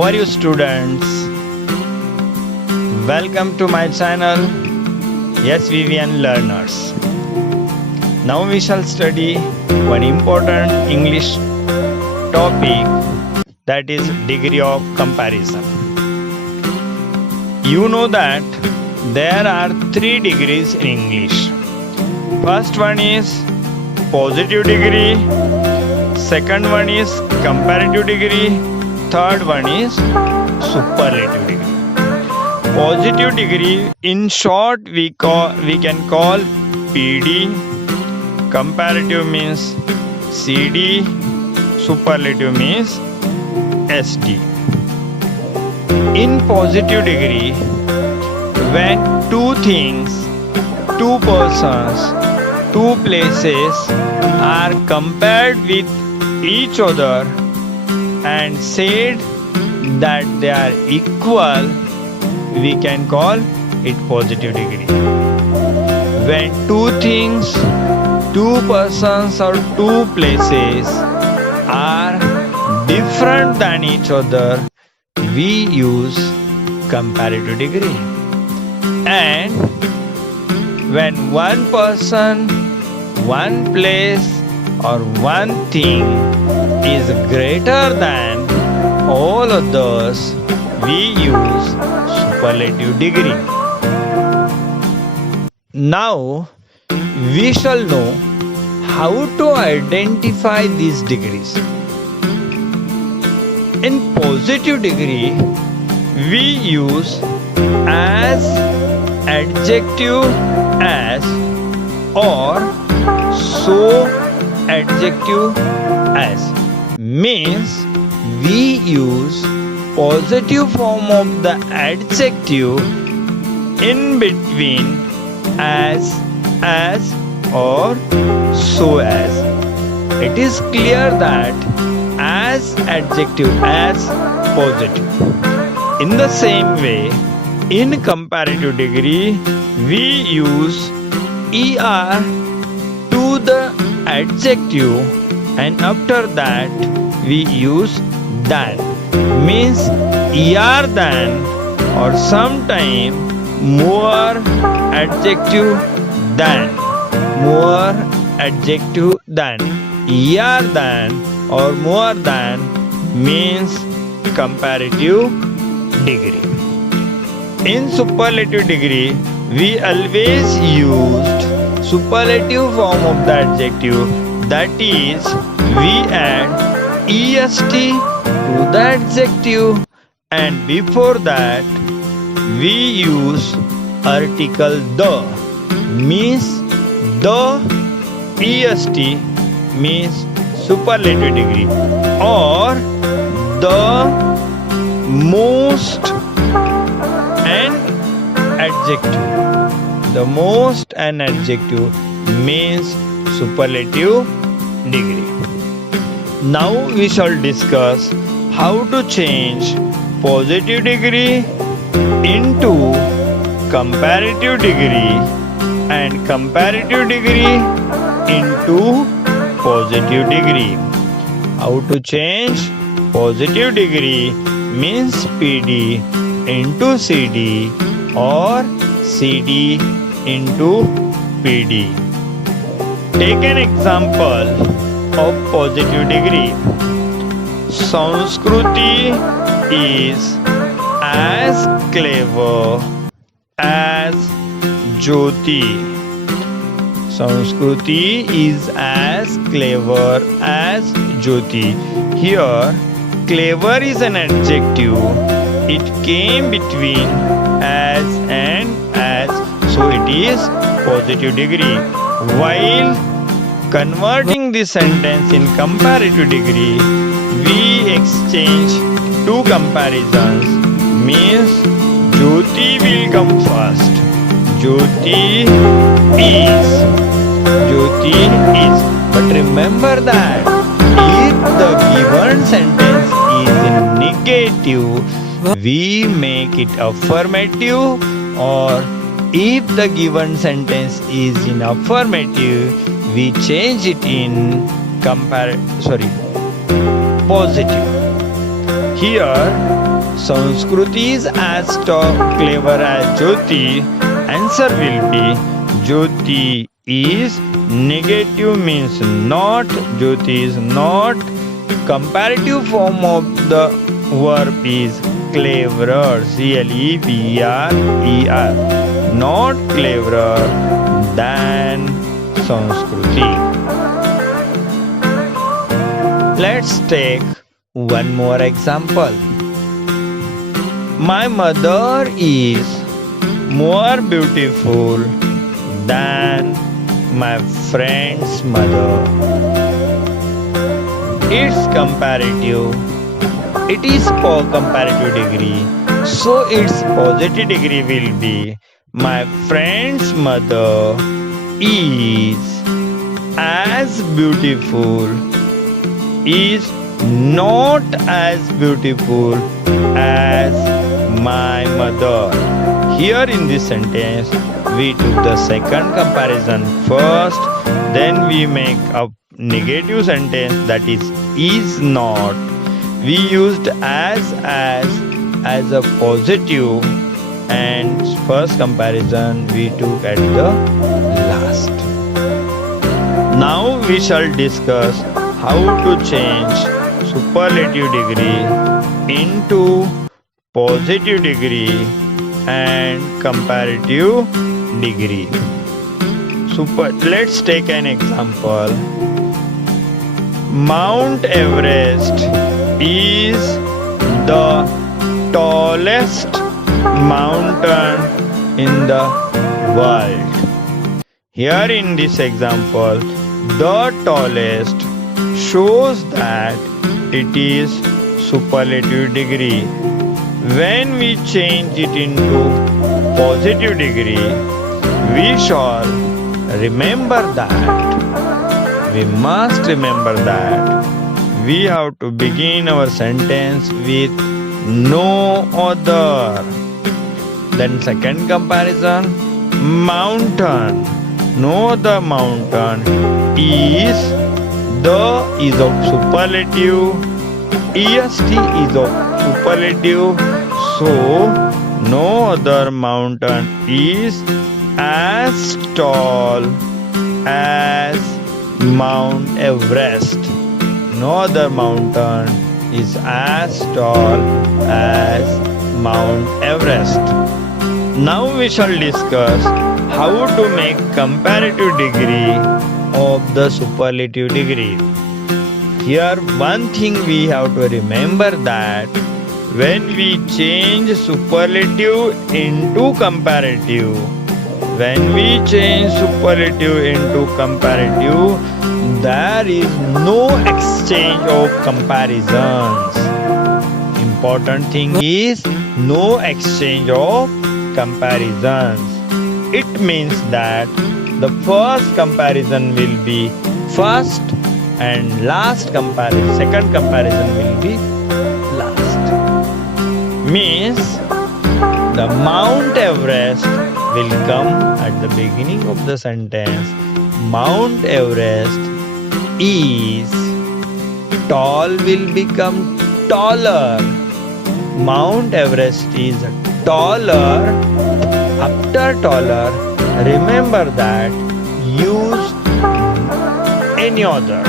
How are you, students? Welcome to my channel, Yes Vivian Learners. Now we shall study one important English topic, that is degree of comparison. You know that there are 3 degrees in English. First one is positive degree, second one is comparative degree, third one is superlative degree. Positive degree, in short, we can call PD. Comparative means CD. Superlative means SD. In positive degree, when two things, two persons, two places are compared with each other and said that they are equal, we can call it positive degree. When two things, two persons or two places are different than each other, we use comparative degree. And when one person, one place or one thing is greater than all others, we use superlative degree. Now we shall know how to identify these degrees. In positive degree, we use as, adjective as, or so adjective as. Means we use positive form of the adjective in between as, or so as. It is clear that as adjective as positive. In the same way, in comparative degree, we use er to the adjective and after that we use than. Means er than, or sometime more adjective than, more adjective than. Er than or more than means comparative degree. In superlative degree, we always used superlative form of the adjective, that is, we add est to the adjective and before that we use article the. Means the est means superlative degree, or the most and adjective. The most and adjective means superlative degree. Now we shall discuss how to change positive degree into comparative degree and comparative degree into positive degree. How to change positive degree means PD into CD or CD into PD. Take an example of positive degree. Sanskruti is as clever as Jyoti. Sanskruti is as clever as Jyoti. Here, clever is an adjective. It came between as and as, so it is positive degree. While converting this sentence in comparative degree, we exchange two comparisons. Means Jyoti will come first. Jyoti is. But remember that if the given sentence is in negative, we make it affirmative, or if the given sentence is in affirmative, we change it in positive. Here Sanskruti is as clever as Jyoti, answer will be Jyoti is negative means not. Jyoti is not. Comparative form of the verb is cleverer, cleverer, not cleverer than Sanskruti. Let's take one more example. My mother is more beautiful than my friend's mother. It's comparative. It is for comparative degree. So its positive degree will be my friend's mother is as beautiful, is not as beautiful as my mother. Here in this sentence, we took the second comparison first, then we make a negative sentence that is not. We used as a positive, and first comparison we took at the last. Now we shall discuss how to change superlative degree into positive degree and comparative degree. Let's take an example. Mount Everest is the tallest mountain in the world. Here in this example, the tallest shows that it is superlative degree. When we change it into positive degree, we shall remember that. We must remember that we have to begin our sentence with no other. Then second comparison, mountain. No other mountain is of superlative. est is of superlative. So no other mountain is as tall as Mount Everest. No other mountain is as tall as Mount Everest. Now we shall discuss how to make comparative degree of the superlative degree. Here one thing we have to remember that when we change superlative into comparative, there is no exchange of comparisons. Important thing is no exchange of comparisons. It means that the first comparison will be first and second comparison will be last. Means the Mount Everest will come at the beginning of the sentence. Mount Everest is tall will become taller. Mount Everest is taller. After taller, remember that use any other.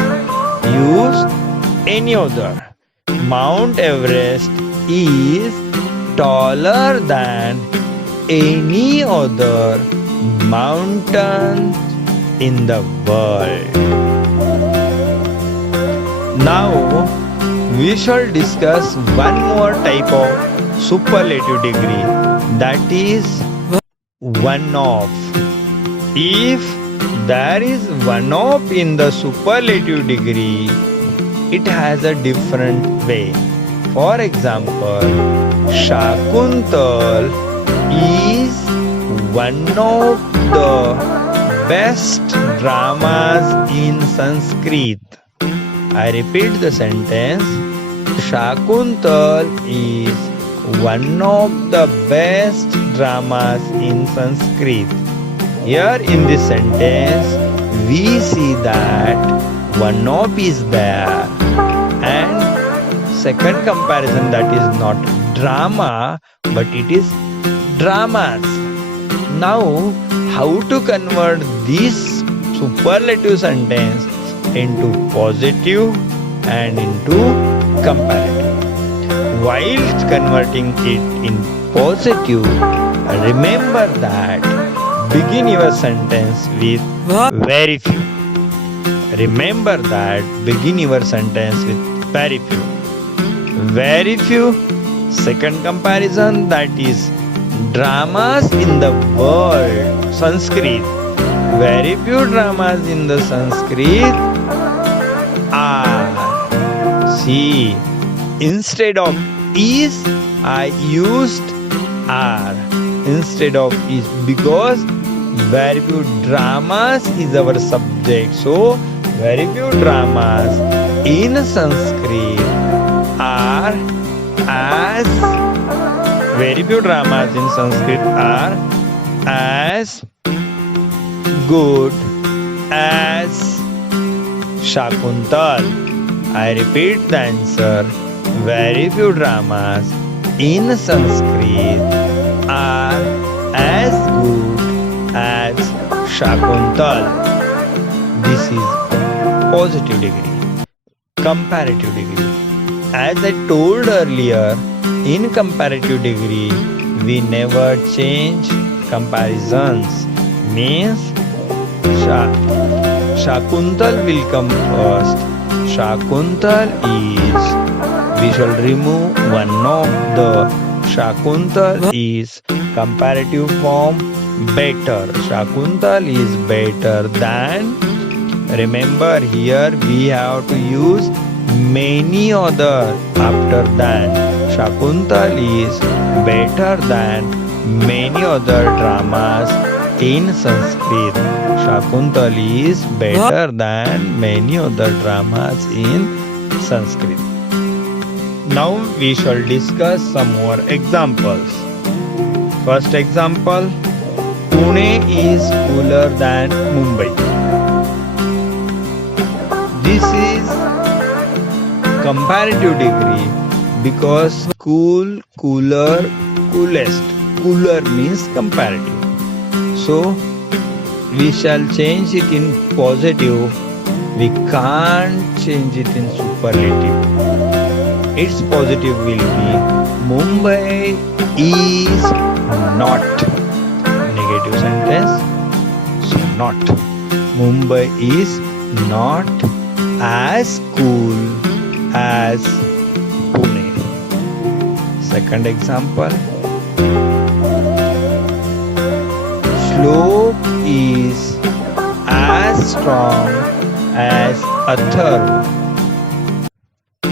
Mount Everest is taller than any other mountain in the world. Now we shall discuss one more type of superlative degree, that is one-off. If there is one-off in the superlative degree, it has a different way. For example, Shakuntal is one of the best dramas in Sanskrit. I repeat the sentence. Shakuntal is one of the best dramas in Sanskrit. Here in this sentence, we see that one of is there and second comparison, that is not drama, but it is dramas. Now, how to convert this superlative sentence into positive and into comparative? While converting it in positive, remember that begin your sentence with very few. Remember that begin your sentence with very few. Very few. Second comparison, that is dramas in the world. Sanskrit. Very few dramas in the Sanskrit are. See, instead of is, I used are instead of is because very few dramas is our subject. So, very few dramas in Sanskrit are as very few dramas in Sanskrit are as good as Shakuntal. I repeat the answer. Very few dramas in Sanskrit are as good as Shakuntal. This is positive degree. Comparative degree. As I told earlier, in comparative degree, we never change comparisons. Means Shakuntal will come first. Shakuntal is, we shall remove one of the Shakuntal is comparative form better. Shakuntal is better than. Remember here we have to use many other after than. Shakuntal is better than many other dramas in Sanskrit. Shakuntal is better than many other dramas in Sanskrit. Now we shall discuss some more examples. First example, Pune is cooler than Mumbai. This is comparative degree because cool, cooler, coolest. Cooler means comparative. So we shall change it in positive. We can't change it in superlative. Its positive will be Mumbai is not. Negative sentence. So not. Mumbai is not as cool as Pune. Second example. Slope is as strong as Atharva.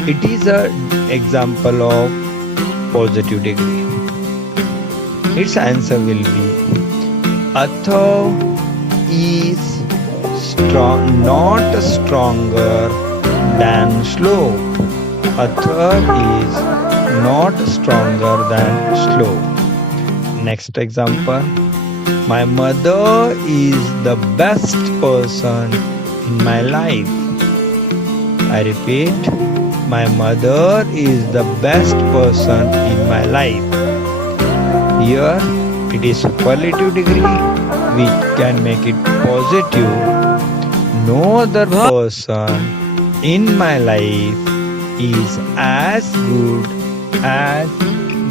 It is an example of positive degree. Its answer will be Atharva is not stronger than slope. Atharva is not stronger than slope. Next example. My mother is the best person in my life. I repeat, my mother is the best person in my life. Here it is superlative degree. We can make it positive. No other person in my life is as good as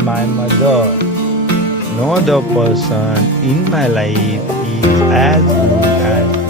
my mother. No other person in my life is as good as